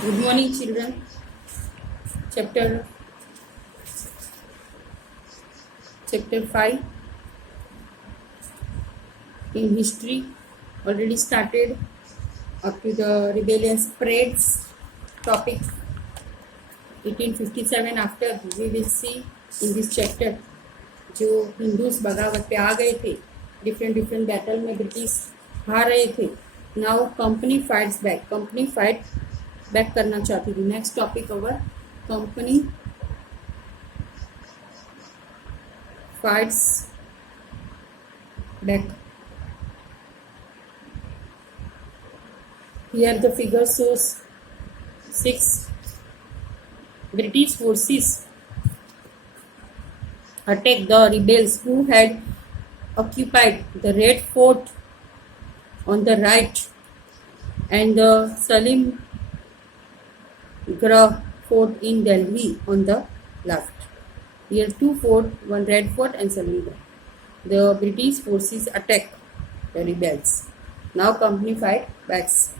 Good morning, children. Chapter 5 in history already started up to the rebellion spreads topic 1857. After we will see in this chapter जो Hindus बगावत पे आ गए थे, different battle में British हार रहे थे. Now company fights back. Company fight back करना चाहती थी. Next topic our company fights back. Here the figure shows 6 British forces attacked the rebels who had occupied the Red Fort on the right and the Salimgarh Fort in Delhi on the left. Here 2 forts, one Red Fort and Salimgarh. The British forces attacked the rebels. Now company fight backs.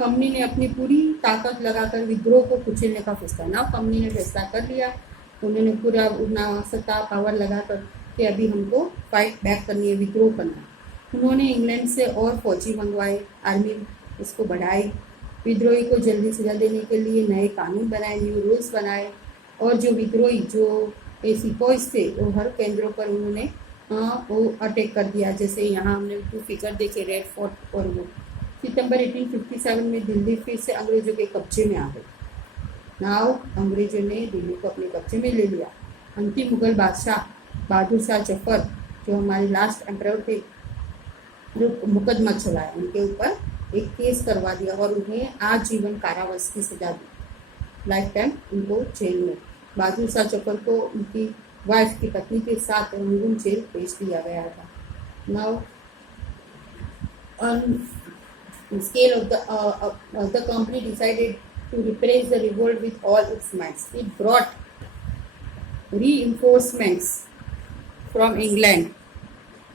Company ने अपनी पूरी ताकत लगाकर विद्रोह को कुचलने का फैसला. नाउ कंपनी ने फैसला कर लिया. उन्होंने पूरा अपना सत्ता पावर लगाकर कि अभी हमको फाइट बैक करनी है, विद्रोह करना. उन्होंने इंग्लैंड से और फौजी मंगवाए, आर्मी उसको बढ़ाई, विद्रोही को जल्दी सजा देने के लिए नए कानून बनाए, न्यू रूल्स बनाए. और जो विद्रोही जो सिपाहीज थे वो हर केंद्रों पर उन्होंने वो अटैक कर दिया. जैसे यहाँ हमने 2 फिगर देखे, रेड फोर्ट और वो. सितंबर 1857 में दिल्ली फिर से अंग्रेजों के कब्जे में आ गई. नाउ अंग्रेजों ने दिल्ली को अपने कब्जे में ले लिया. अंतिम मुगल बादशाह बहादुर शाह जफर जो हमारे लास्ट एम्परर थे, जो मुकदमा चलाया, उनके ऊपर एक केस करवा दिया और उन्हें आजीवन कारावास की सजा दी. लाइफ टाइम उनको जेल में. बहादुर शाह जफर को उनकी वाइफ की पत्नी के साथ रंगून जेल भेज दिया गया था. Now scale of the company decided to repress the revolt with all its might. It brought reinforcements from England,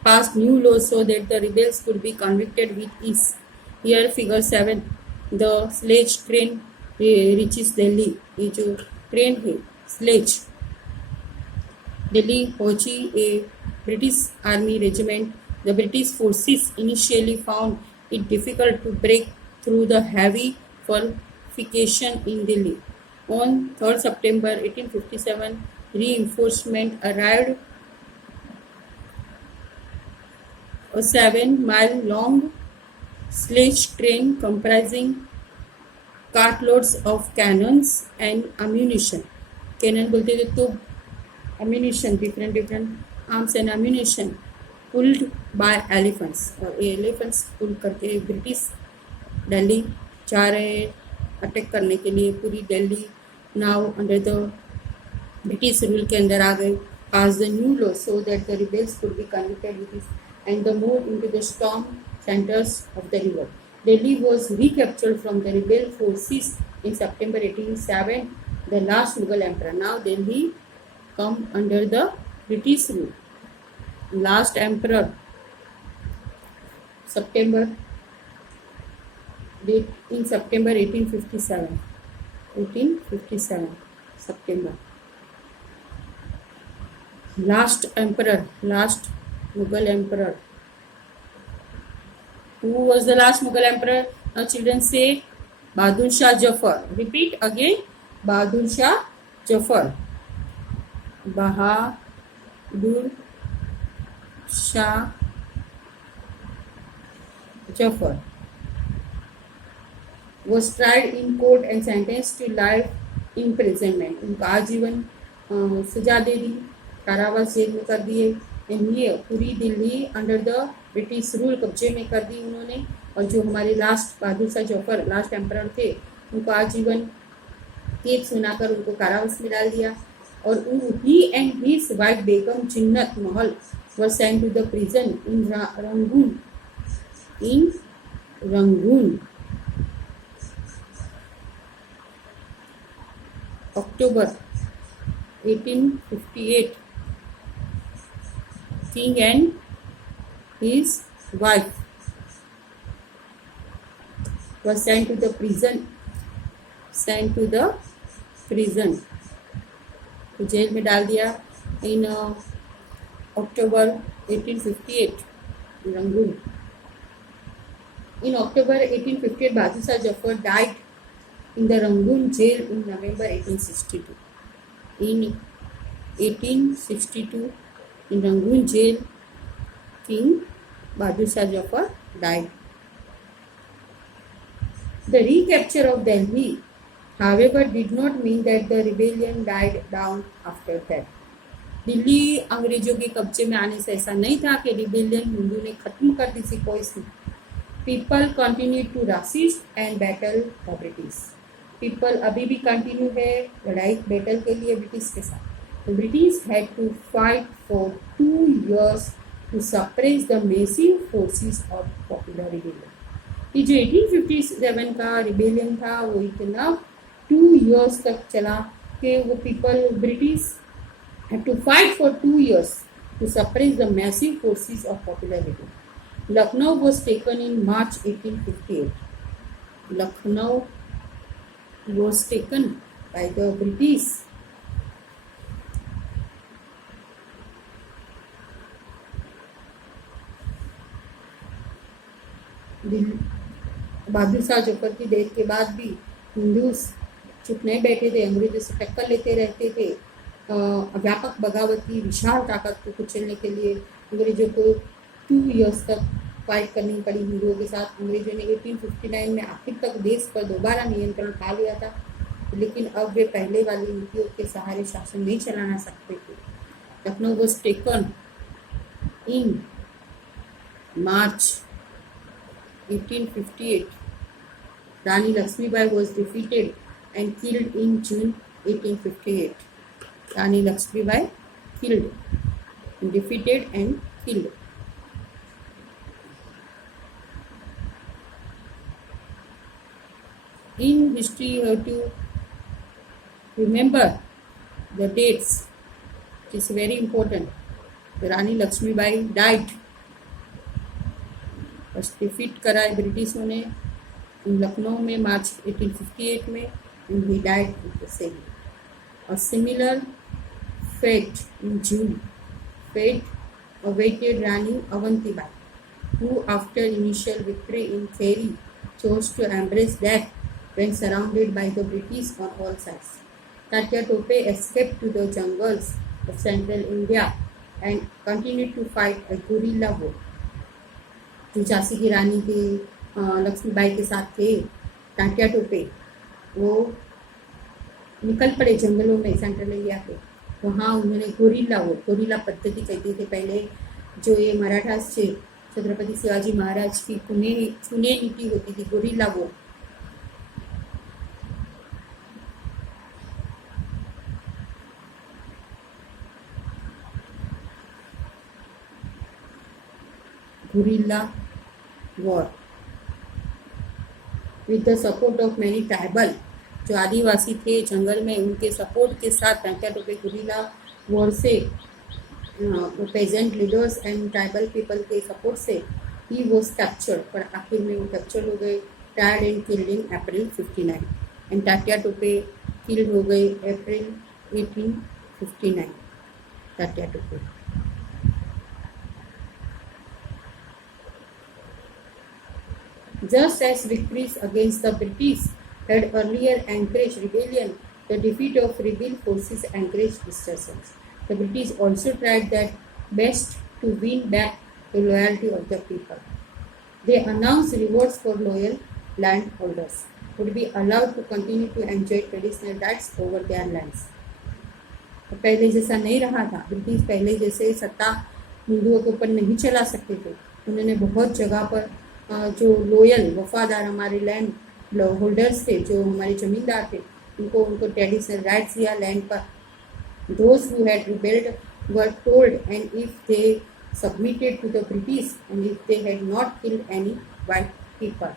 passed new laws so that the rebels could be convicted with ease. Here figure 7, the sledge train reaches Delhi. ये जो train है sledge Delhi पहुंची. a British army regiment. The British forces initially found it difficult to break through the heavy fortification in Delhi. On 3rd September 1857, reinforcement arrived. A 7-mile-long sledge train comprising cartloads of cannons and ammunition. Cannon बोलते थे तो ammunition, different arms and ammunition. Pulled bye elephants. और elephants पुल करके British Delhi जा रहे attack करने के लिए. पूरी Delhi now under the British rule के अंदर आ गई. Pass the new law so that the rebels could be convicted with this and the move into the storm centres of the river. Delhi was recaptured from the rebel forces in September 1807, the last Mughal emperor. Now Delhi come under the British rule. Last emperor September 1857 September. Last emperor, last Mughal emperor. Who was the last Mughal emperor? Now children say Bahadur Shah Jafar. Repeat again, Bahadur Shah Jafar. Bahadur Shah Jafar was tried in court and sentenced to life imprisonment. उनको आजीवन सजा दे दी, कारावास jail में कर दिए. ये पूरी Delhi under the British rule कब्जे में कर दी उन्होंने. और जो हमारे last Bahadur Shah Zafar last emperor थे, उनको आजीवन कैद सुनाकर उनको कारावास में डाल दिया. और he and his wife Begum Jinnat Mahal were sent to the prison in Rangoon. October 1858. King and his wife was sent to the prison, तो जेल में डाल दिया इन October 1858 Rangoon. In October 1858, Bahadur Shah Zafar died in the Rangoon jail in November 1862. In 1862, in Rangoon jail, King Bahadur Shah Zafar died. The recapture of Delhi, however, did not mean that the rebellion died down after that. Delhi अंग्रेजों के कब्जे में आने से ऐसा नहीं था कि रिबेलियन हिंदू ने खत्म कर दी थी कोई सी. People continue to resist and battle the British. People अभी भी कंटिन्यू है लड़ाई बैटल के लिए ब्रिटिश के साथ. The British had to fight for 2 years to suppress the massive forces of popular rebellion. ये जो 1857 का रिबेलियन था वो इतना 2 years तक चला कि वो people British had to fight for 2 years to suppress the massive forces of popular rebellion. Lucknow was taken in March 1858. Lucknow was taken by the British Bahadur Shah Zafar की डेथ के बाद भी हिंदूज चुप नहीं बैठे थे, अंग्रेजों से टक्कर लेते रहते थे. व्यापक बगावत की विशाल ताकत को कुचलने के लिए अंग्रेजों को 2 years तक फाइट करनी पड़ी हिंदुओं के साथ. अंग्रेजों ने 1859 में आखिर तक देश पर दोबारा नियंत्रण पा लिया था, लेकिन अब वे पहले वाली नीतियों के सहारे शासन नहीं चलाना सकते थे. Lucknow was taken in March 1858. Rani Lakshmibai was defeated and killed in June 1858. Rani Lakshmibai killed, defeated and killed. In history, you have to remember the dates. It is very important. Rani Lakshmibai died. First defeat करा है ब्रिटिशों ने लखनऊ में मार्च 1858 में, and he died in the same. A similar fate in June. Fate awaited Rani Avantibai, who after initial victory in Kheri chose to embrace death when surrounded by the British on all sides. Tatya Tope escaped to the jungles of central India and continued to fight a guerrilla war. जो झांसी की रानी के लक्ष्मीबाई के साथ थे टाटिया टोपे, वो निकल पड़े जंगलों में सेंट्रल इंडिया के. वहाँ उन्होंने गोरिल्ला पद्धति कहते थे पहले. जो ये मराठास थे, छत्रपति शिवाजी महाराज की पुणे नीति होती थी गोरिल्ला वो. Guerrilla war with the support of many tribal. जो आदिवासी थे जंगल में, उनके सपोर्ट के साथ टाटिया टोपे गुरिल्ला वॉर से peasant leaders and tribal people के सपोर्ट से ही वॉज कैप्चर्ड. पर आखिर में वो कैप्चर हो गए, tired and killed in April 59. And Tatia Tope killed हो गए अप्रैल 1859. Tatia Tope. Just as victories against the British had earlier encouraged rebellion, the defeat of rebel forces encouraged dissensions. The British also tried their best to win back the loyalty of the people. They announced rewards for loyal landholders would be allowed to continue to enjoy traditional rights over their lands. तो पहले जैसा नहीं रहा था. British पहले जैसे सत्ता हिंदुओं के ऊपर नहीं चला सकते थे. उन्होंने बहुत जगह पर जो लोयल वफादार हमारे लैंड होल्डर्स थे, जो हमारे जमींदार थे, उनको ट्रेडिशनल राइट्स दिया लैंड पर. Those who had rebelled were told and if they submitted to the British and if they had not killed any white people.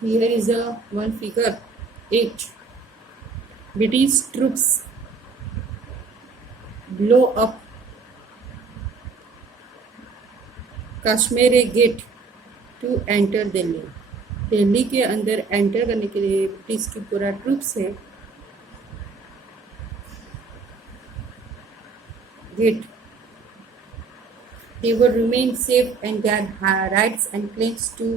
Here is a one figure 8. British troops blow up Kashmir gate to enter Delhi. Delhi के अंदर enter करने के लिए British की पूरा troops है gate. They would remain safe and their rights and claims to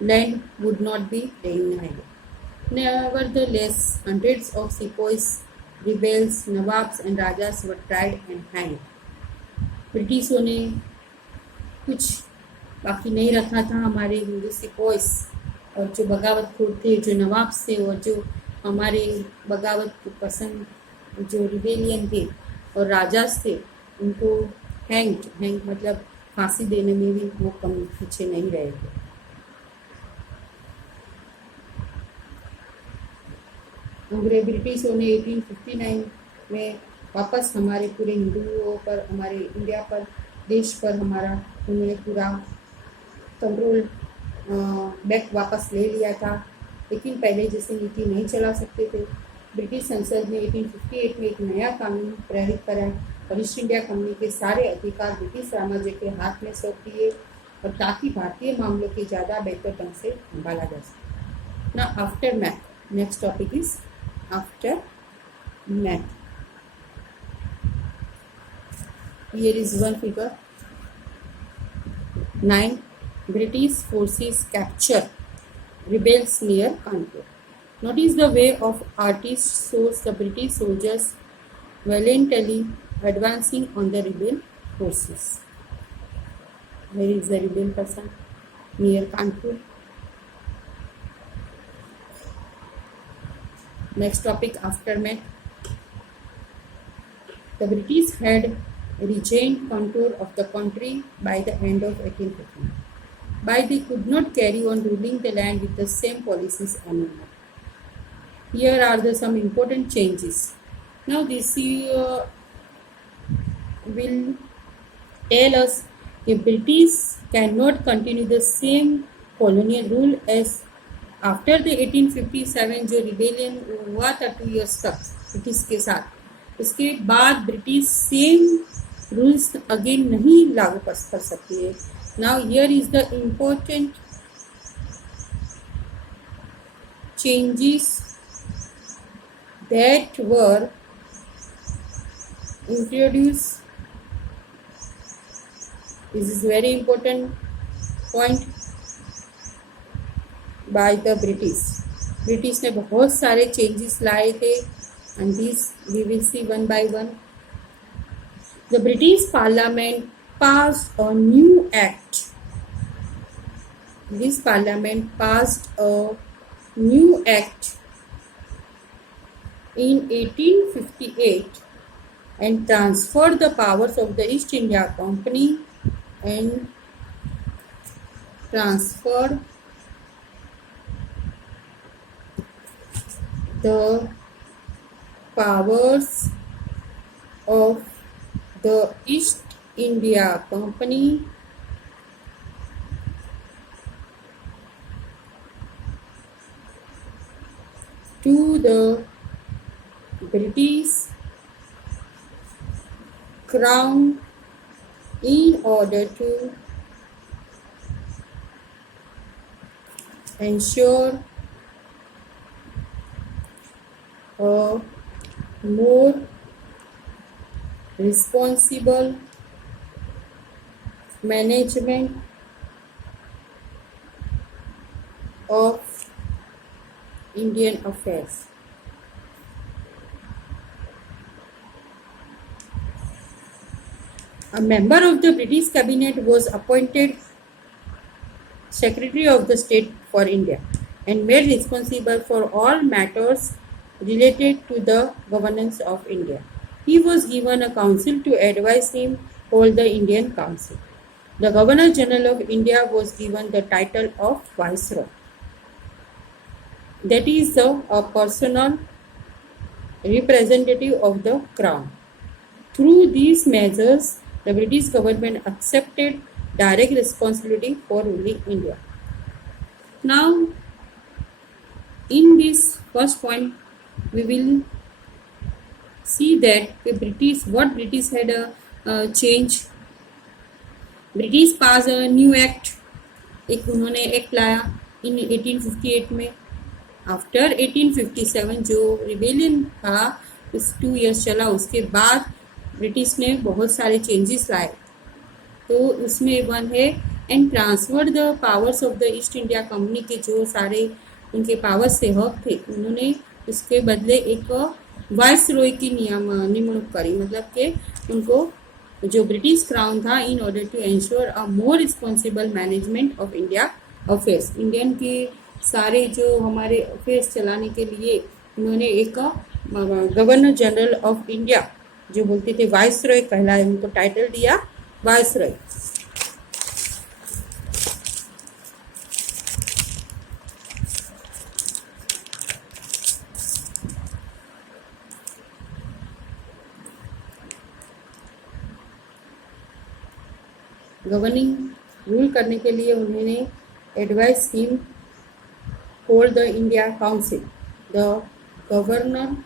land would not be denied. Nevertheless, hundreds of sepoys, rebels, nawabs and rajas were tried and hanged. ब्रिटिशों ने कुछ बाकी नहीं रखा था हमारे हिंदू सिपोइस, और जो बगावतखोर थे, जो नवाब्स थे और जो हमारे बगावत को पसंद जो रिबेलियन थे और राजास थे, उनको हैंग मतलब फांसी देने में भी वो कम पीछे नहीं रहे थे। अंग्रेज ब्रिटिशों ने 1859 में वापस हमारे पूरे हिंदुओं पर, हमारे इंडिया पर, देश पर हमारा उन्होंने पूरा कंट्रोल बैक वापस ले लिया था, लेकिन पहले जैसे नीति नहीं चला सकते थे। ब्रिटिश संसद ने 1858 में एक नया कानून प्रेरित करा और ईस्ट इंडिया कंपनी के सारे अधिकार ब्रिटिश साम्राज्य के हाथ में सौंप दिए, और ताकि भारतीय मामलों की ज़्यादा बेहतर ढंग से संभाला जा सके। ना after math, next topic is after math. Here is one figure. 9. British forces capture rebels near Kanpur. Notice the way of artist shows the British soldiers valiantly advancing on the rebel forces. Where is the rebel person? Near Kanpur. Next topic, aftermath. The British had regained control of the country by the end of 1850. But they could not carry on ruling the land with the same policies anymore. Here are some important changes. Now this will tell us if British cannot continue the same colonial rule as after the 1857 जो rebellion हुआ था 2 years तक British के साथ, उसके बाद British same rules again नहीं लागू कर सकती है। Now here is the important changes that were introduce. This is very important point by the British. British ने बहुत सारे चेंजेस लाए थे, and this we will see one by one. The British Parliament passed a new act. This Parliament passed a new act in 1858 and transferred the powers of the East India Company and transferred the powers of the East India Company to the British Crown in order to ensure a more responsible management of Indian affairs. A member of the British cabinet was appointed Secretary of the State for India and made responsible for all matters related to the governance of India. He was given a council to advise him hold the Indian Council. The Governor General of India was given the title of Viceroy. That is a personal representative of the Crown. Through these measures, the British government accepted direct responsibility for ruling India. Now, in this first point, we will see that the British had change. British passed a new act. एक उन्होंने act लाया इन 1858 में. After 1857 जो rebellion था उस 2 years चला, उसके बाद ब्रिटिश ने बहुत सारे चेंजेस लाए. तो उसमें वन है and transferred the powers of the east India company के जो सारे उनके पावर्स थे, हक थे, उन्होंने उसके बदले एक वाइस रॉय की निमणूक करी. मतलब कि उनको जो ब्रिटिश क्राउन था in order to ensure a more responsible management of India affairs. Indian के सारे जो हमारे अफेयर्स चलाने के लिए उन्होंने एक गवर्नर जनरल ऑफ इंडिया जो बोलते थे वाइस रॉय कहलाए, उनको टाइटल दिया वाइस रॉय. गवर्निंग रूल करने के लिए उन्होंने advice him hold the India council. The governor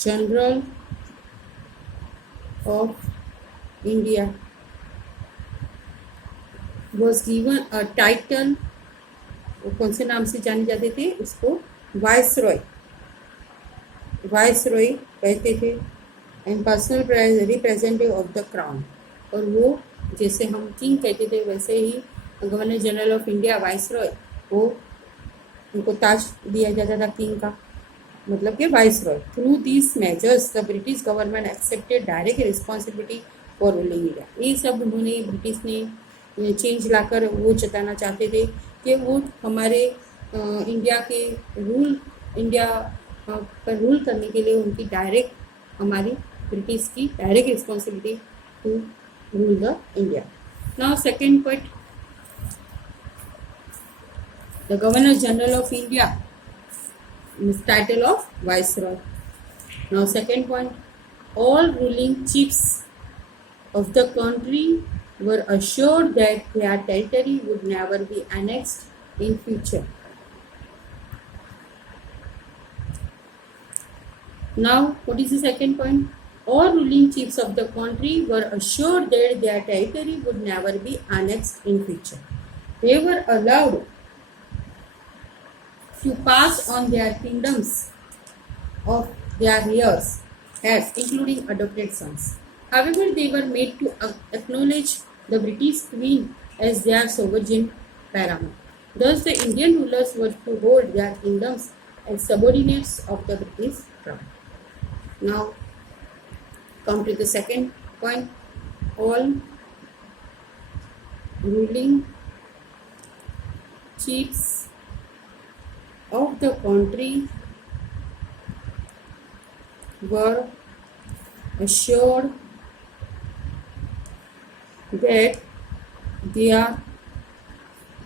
general of India was given a title. वो कौन से नाम से जाने जाते थे उसको? वाइस रॉय. वाइस रॉय कहते थे and personal representative of the crown. और वो जैसे हम किंग कहते थे वैसे ही governor general of India viceroy, वो उनको ताज दिया जाता था किंग का, मतलब कि vice Roy. Through this measures the British government accepted direct responsibility for ruling India. ये सब उन्होंने ब्रिटिश ने चेंज लाकर वो जताना चाहते थे कि वो हमारे इंडिया के इंडिया पर रूल करने के लिए उनकी डायरेक्ट हमारी ब्रिटिश की direct responsibility to rule the India. Now second point, the governor general of India title of viceroy. Now second point, all ruling chiefs of the country were assured that their territory would never be annexed in future. Now what is the second point? All ruling chiefs of the country were assured that their territory would never be annexed in future. They were allowed to pass on their kingdoms of their heirs, including adopted sons. However, they were made to acknowledge the British Queen as their sovereign paramount. Thus, the Indian rulers were to hold their kingdoms as subordinates of the British crown. Now, come to the second point. All ruling chiefs of the country were assured that their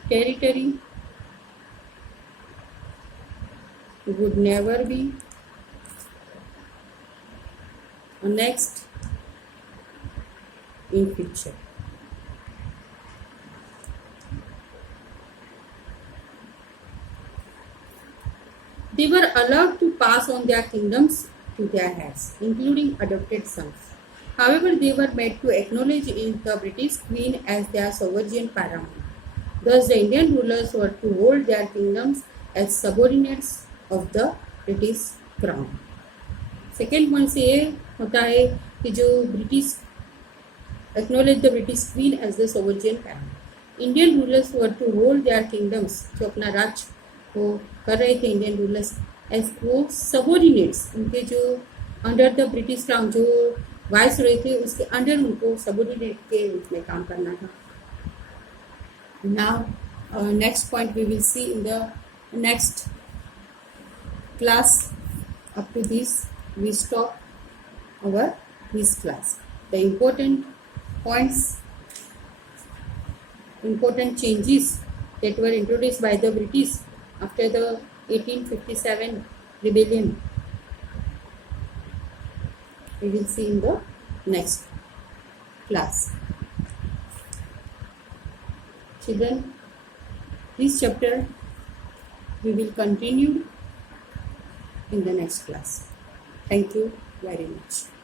territory would never be annexed in future. They were allowed to pass on their kingdoms to their heirs, including adopted sons. However, they were made to acknowledge the British Queen as their sovereign paramount. Thus, the Indian rulers were to hold their kingdoms as subordinates of the British crown. Second point से ये होता है कि जो British acknowledge the British Queen as the sovereign paramount. Indian rulers were to hold their kingdoms, जो अपना राज वो कर रहे थे इंडियन रूलर्स, एज वो सबॉर्डिनेट्स, उनके जो अंडर द ब्रिटिश क्राउन जो वाइस रहे थे उसके अंडर उनको सबॉर्डिनेट के रूप में काम करना था. Now next point we will see in the next class. Up to this we stop our this class. The important points, important changes that were introduced by the British after the 1857 rebellion, we will see in the next class. Children, this chapter we will continue in the next class. Thank you very much.